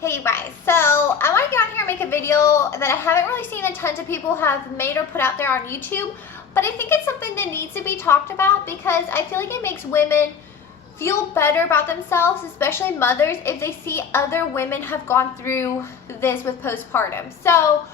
Hey you guys, so I want to get on here and make a video that I haven't really seen a ton of people have made or put out there on YouTube, but I think it's something that needs to be talked about because I feel like it makes women feel better about themselves, especially mothers, if they see other women have gone through this with postpartum. So,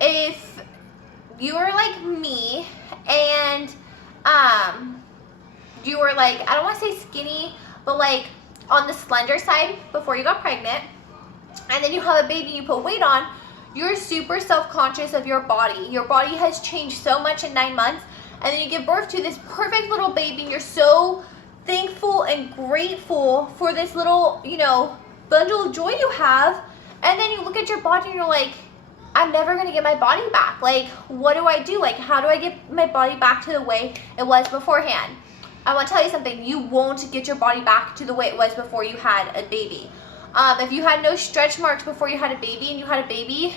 if you are like me and you were like, I don't want to say skinny, but like on the slender side before you got pregnant, and then you have a baby and you put weight on, you're super self-conscious of your body. Your body has changed so much in 9 months, and then you give birth to this perfect little baby and you're so thankful and grateful for this little, bundle of joy you have, and then you look at your body and you're like, I'm never gonna get my body back. Like, what do I do? Like, how do I get my body back to the way it was beforehand? I want to tell you something, you won't get your body back to the way it was before you had a baby. If you had no stretch marks before you had a baby and you had a baby,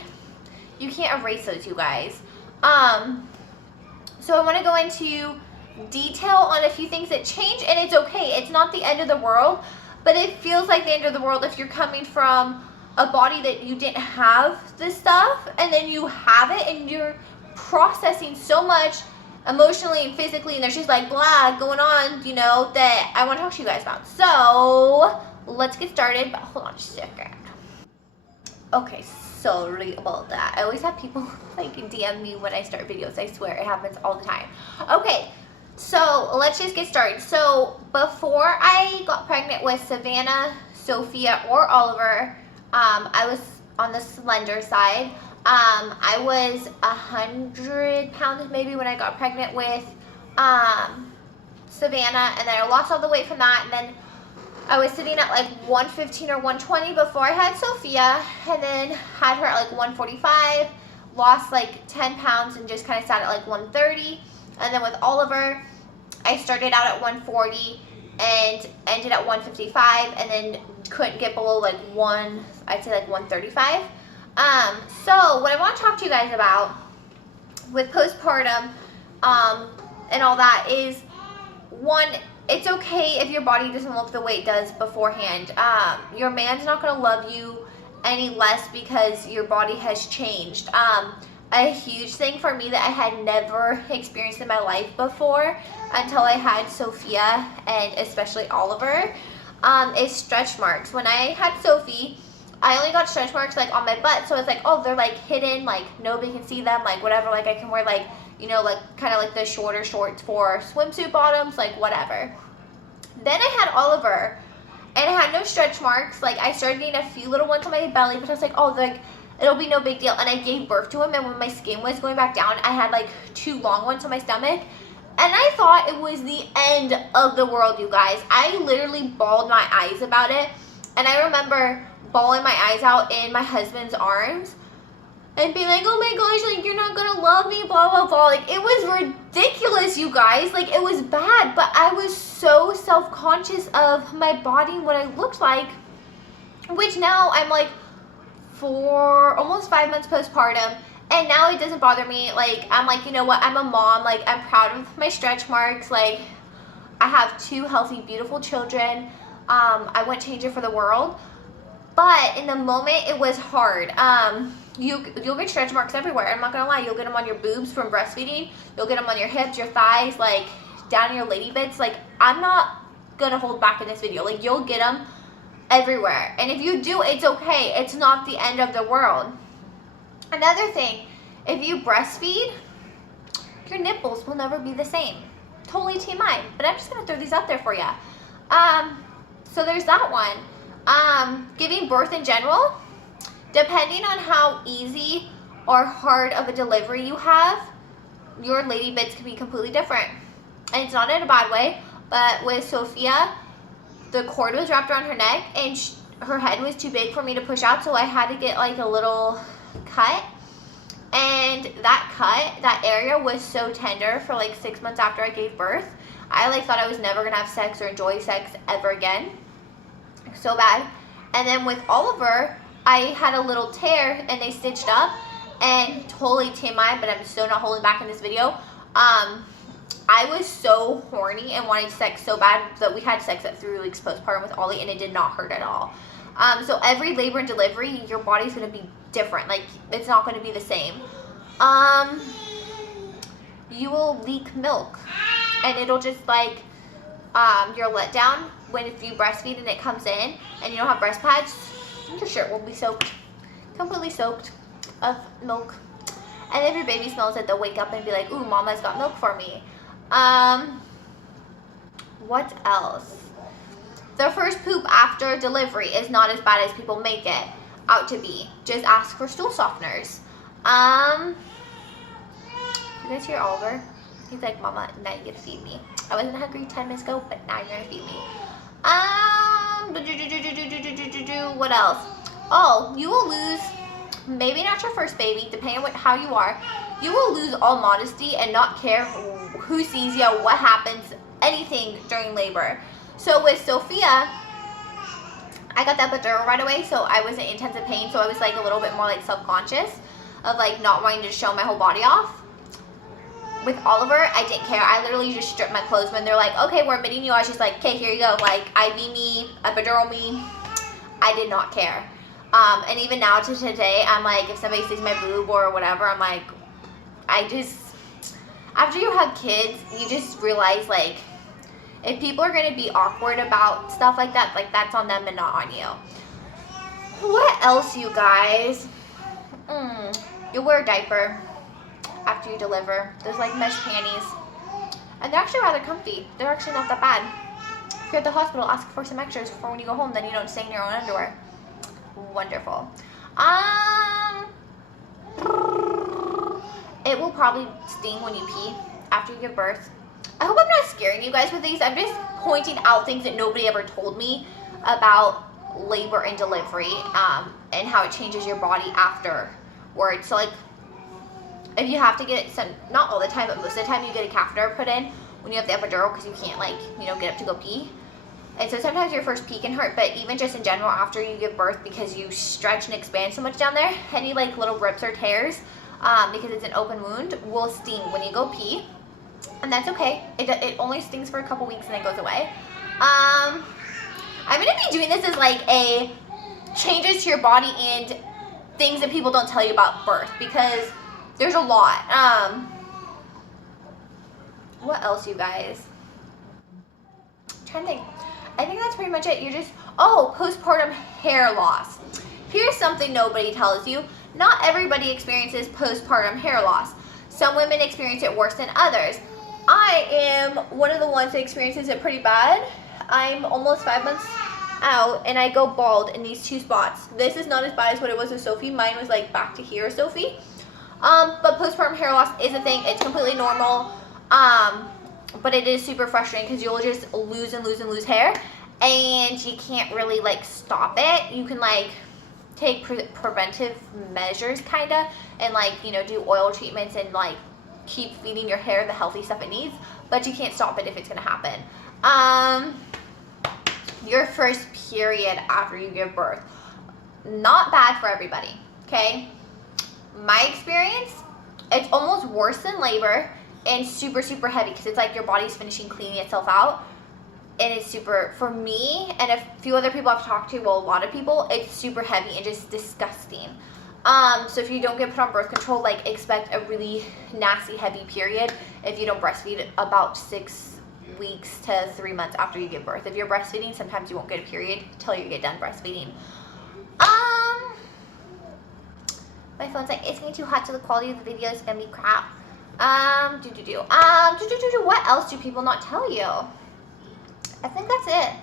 you can't erase those, you guys. So I want to go into detail on a few things that change, and it's okay. It's not the end of the world, but it feels like the end of the world if you're coming from a body that you didn't have this stuff, and then you have it, and you're processing so much emotionally and physically, and there's just like blah going on, that I want to talk to you guys about. So let's get started, but hold on just a second. Okay, sorry about that. I always have people like DM me when I start videos. I swear it happens all the time. Okay, so let's just get started. So before I got pregnant with Savannah, Sophia, or Oliver, I was on the slender side. I was 100 pounds maybe when I got pregnant with Savannah, and then I lost all the weight from that, and then I was sitting at like 115 or 120 before I had Sophia, and then had her at like 145, lost like 10 pounds and just kind of sat at like 130, and then with Oliver, I started out at 140 and ended at 155, and then couldn't get below like I'd say like 135. So what I want to talk to you guys about with postpartum, and all that is, one, it's okay if your body doesn't look the way it does beforehand. Your man's not going to love you any less because your body has changed. A huge thing for me that I had never experienced in my life before until I had Sophia, and especially Oliver, is stretch marks. When I had Sophie, I only got stretch marks like on my butt, so it's like, oh, they're like hidden, like nobody can see them, like whatever, like I can wear like, like kind of like the shorter shorts for swimsuit bottoms, like whatever. Then I had Oliver, and I had no stretch marks. Like I started getting a few little ones on my belly, but I was like, oh, like it'll be no big deal. And I gave birth to him, and when my skin was going back down, I had like 2 long ones on my stomach, and I thought it was the end of the world, you guys. I literally bawled my eyes about it, and I remember bawling my eyes out in my husband's arms and being like, oh my gosh, like you're not gonna love me, blah blah blah. Like it was ridiculous, you guys. Like it was bad, but I was so self-conscious of my body and what I looked like, which now I'm like almost 5 months postpartum, and now it doesn't bother me. Like I'm like, you know what, I'm a mom, like I'm proud of my stretch marks. Like I have 2 healthy, beautiful children. I wouldn't change it for the world. But in the moment, it was hard. You'll get stretch marks everywhere. I'm not gonna lie. You'll get them on your boobs from breastfeeding. You'll get them on your hips, your thighs, like down your lady bits. Like I'm not gonna hold back in this video. Like you'll get them everywhere. And if you do, it's okay. It's not the end of the world. Another thing, if you breastfeed, your nipples will never be the same. Totally TMI. But I'm just gonna throw these out there for you. So there's that one. Giving birth in general, depending on how easy or hard of a delivery you have, your lady bits can be completely different. And it's not in a bad way, but with Sophia, the cord was wrapped around her neck, and her head was too big for me to push out, so I had to get like a little cut. And that area was so tender for like 6 months after I gave birth. I like thought I was never gonna have sex or enjoy sex ever again. So bad. And then with Oliver, I had a little tear and they stitched up, and totally TMI, but I'm still not holding back in this video. I was so horny and wanting sex so bad that we had sex at 3 weeks postpartum with Ollie, and it did not hurt at all. So every labor and delivery, your body's going to be different. Like, it's not going to be the same. You will leak milk, and it'll just like, you're let down when if you breastfeed and it comes in and you don't have breast pads, your shirt will be soaked, completely soaked of milk. And if your baby smells it, they'll wake up and be like, ooh, mama's got milk for me. What else? The first poop after delivery is not as bad as people make it out to be. Just ask for stool softeners. You guys hear Oliver? He's like, Mama, now you get to feed me. I wasn't hungry 10 minutes ago, but now you're gonna feed me. What else? Oh, you will lose, maybe not your first baby, depending on how you are, you will lose all modesty and not care who sees you, what happens, anything during labor. So with Sophia, I got that epidural right away, so I was in intensive pain, so I was like a little bit more like self-conscious of like not wanting to show my whole body off. With Oliver, I didn't care. I literally just stripped my clothes when they're like, okay, we're admitting you. I was just like, okay, here you go. Like, IV me, epidural me. I did not care. And even now to today, I'm like, if somebody sees my boob or whatever, I'm like, after you have kids, you just realize, like, if people are going to be awkward about stuff like that, like, that's on them and not on you. What else, you guys? You wear a diaper after you deliver. There's like mesh panties, and they're actually rather comfy. They're actually not that bad. If you're at the hospital, ask for some extras for when you go home, then you don't stay in your own underwear. Wonderful. It will probably sting when you pee after you give birth. I hope I'm not scaring you guys with these. I'm just pointing out things that nobody ever told me about labor and delivery, and how it changes your body afterwards. So like, if you have to get it, not all the time, but most of the time you get a catheter put in when you have the epidural because you can't, like, you know, get up to go pee. And so sometimes your first pee can hurt, but even just in general after you give birth, because you stretch and expand so much down there, any like little rips or tears, because it's an open wound, will sting when you go pee. And that's okay. It only stings for a couple weeks and then goes away. I'm going to be doing this as like a changes to your body and things that people don't tell you about birth, because there's a lot. What else, you guys? I'm trying to think. I think that's pretty much it. You're just, postpartum hair loss. Here's something nobody tells you. Not everybody experiences postpartum hair loss. Some women experience it worse than others. I am one of the ones that experiences it pretty bad. I'm almost 5 months out and I go bald in these two spots. This is not as bad as what it was with Sophie. Mine was like back to here, Sophie. But postpartum hair loss is a thing. It's completely normal. But it is super frustrating because you'll just lose and lose and lose hair, and you can't really like stop it. You can like take preventive measures kind of, and like, you know, do oil treatments and like keep feeding your hair the healthy stuff it needs, but you can't stop it if it's gonna happen. Your first period after you give birth, not bad for everybody, okay? My experience, it's almost worse than labor and super, super heavy because it's like your body's finishing cleaning itself out. And it's super, for me and a few other people I've talked to, well, a lot of people, it's super heavy and just disgusting. So if you don't get put on birth control, like expect a really nasty, heavy period if you don't breastfeed about 6 weeks to 3 months after you give birth. If you're breastfeeding, sometimes you won't get a period until you get done breastfeeding. My phone's like, it's getting too hot, so the quality of the video is gonna be crap. What else do people not tell you? I think that's it.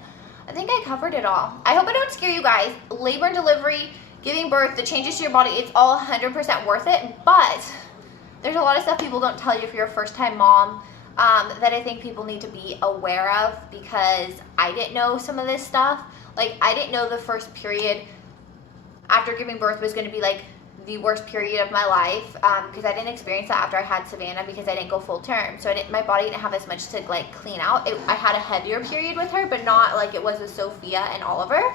I think I covered it all. I hope I don't scare you guys. Labor and delivery, giving birth, the changes to your body, it's all 100% worth it, but there's a lot of stuff people don't tell you if you're a first-time mom, that I think people need to be aware of, because I didn't know some of this stuff. Like, I didn't know the first period after giving birth was going to be like the worst period of my life, because I didn't experience that after I had Savannah, because I didn't go full term. So my body didn't have as much to like clean out. I had a heavier period with her, but not like it was with Sophia and Oliver.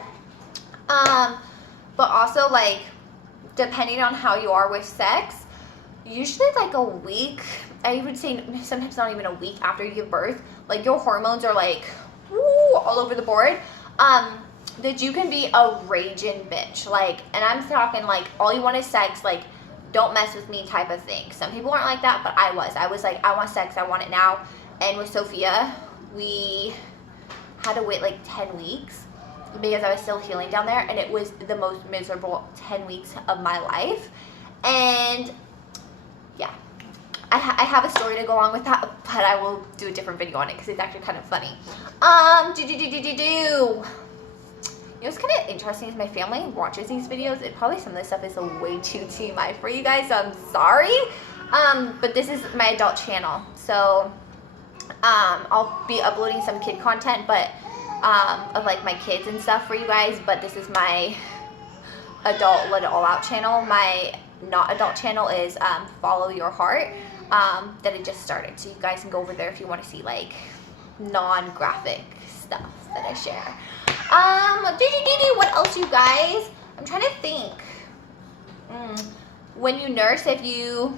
But also, like, depending on how you are with sex, usually like a week, I would say sometimes not even a week after you give birth, like your hormones are like, woo, all over the board. that you can be a raging bitch. Like, and I'm talking like all you want is sex, like don't mess with me type of thing. Some people aren't like that, but I was like, I want sex, I want it now. And with Sophia, we had to wait like 10 weeks because I was still healing down there, and it was the most miserable 10 weeks of my life. And yeah, I have a story to go along with that, but I will do a different video on it because it's actually kind of funny. You know what's kind of interesting is my family watches these videos. Probably some of this stuff is way too TMI for you guys, so I'm sorry. But this is my adult channel, so I'll be uploading some kid content, but of like my kids and stuff for you guys. But this is my adult Let It All Out channel. My not adult channel is Follow Your Heart, that I just started, so you guys can go over there if you want to see like non-graphic stuff that I share. What else, you guys? I'm trying to think. When you nurse, if you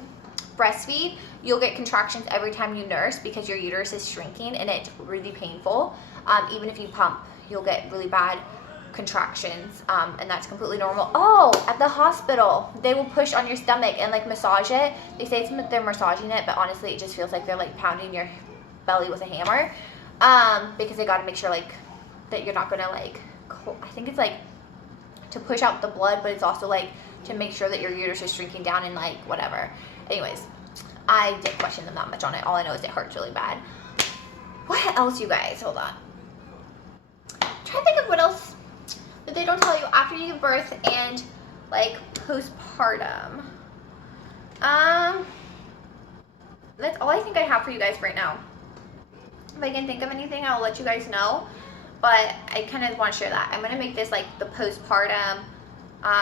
breastfeed, you'll get contractions every time you nurse because your uterus is shrinking and it's really painful. Even if you pump, you'll get really bad contractions, and that's completely normal. Oh, at the hospital, they will push on your stomach and like massage it. They say they're massaging it, but honestly, it just feels like they're like pounding your belly with a hammer, because they got to make sure like that you're not gonna like, I think it's like to push out the blood, but it's also like to make sure that your uterus is shrinking down and like whatever. Anyways, I didn't question them that much on it. All I know is it hurts really bad. What else, you guys? Hold on. I'm trying to think of what else that they don't tell you after you give birth and like postpartum. That's all I think I have for you guys right now. If I can think of anything, I'll let you guys know. But I kind of want to share that. I'm going to make this like the postpartum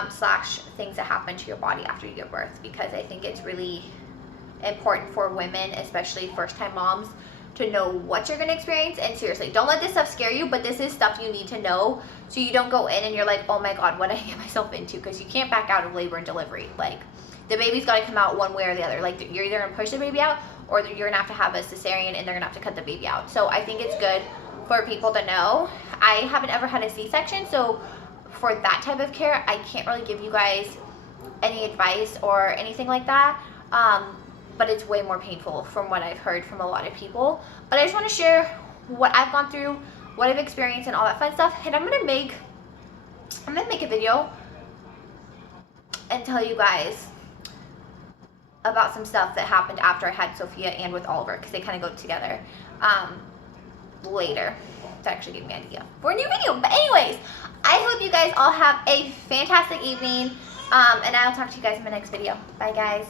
slash things that happen to your body after you give birth, because I think it's really important for women, especially first-time moms, to know what you're going to experience. And seriously, don't let this stuff scare you, but this is stuff you need to know so you don't go in and you're like, oh my God, what did I get myself into? Because you can't back out of labor and delivery. Like, the baby's got to come out one way or the other. Like, you're either going to push the baby out or you're going to have a cesarean and they're going to have to cut the baby out. So I think it's good for people to know. I haven't ever had a C-section, so for that type of care, I can't really give you guys any advice or anything like that. But it's way more painful from what I've heard from a lot of people. But I just want to share what I've gone through, what I've experienced, and all that fun stuff. And I'm gonna make a video and tell you guys about some stuff that happened after I had Sophia and with Oliver, because they kind of go together. Later. That actually gave me an idea for a new video. But anyways, I hope you guys all have a fantastic evening, and I'll talk to you guys in my next video. Bye, guys.